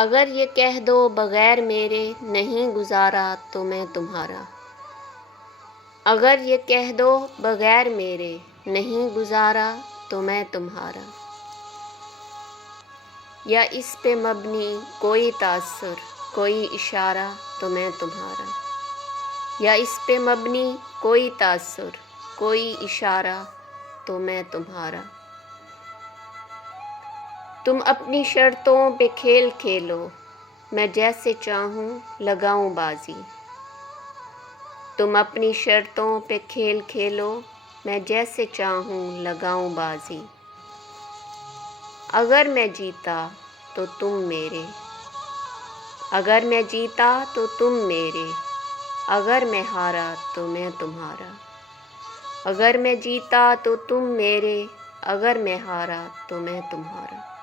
اگر یہ کہہ دو بغیر میرے نہیں گزارا تو میں تمہارا۔ اگر یہ کہہ دو بغیر میرے نہیں گزارا تو میں تمہارا۔ یا اس پہ مبنی کوئی تاثر کوئی اشارہ تو میں تمہارا۔ یا اس پہ مبنی کوئی تاثر کوئی اشارہ تو میں تمہارا۔ تم اپنی شرطوں پہ کھیل کھیلو میں جیسے چاہوں لگاؤں بازی۔ تم اپنی شرطوں پہ کھیل کھیلو میں جیسے چاہوں لگاؤں بازی۔ اگر میں جیتا تو تم میرے، اگر میں جیتا تو تم میرے، اگر میں ہارا تو میں تمہارا۔ اگر میں جیتا تو تم میرے، اگر میں ہارا تو میں تمہارا۔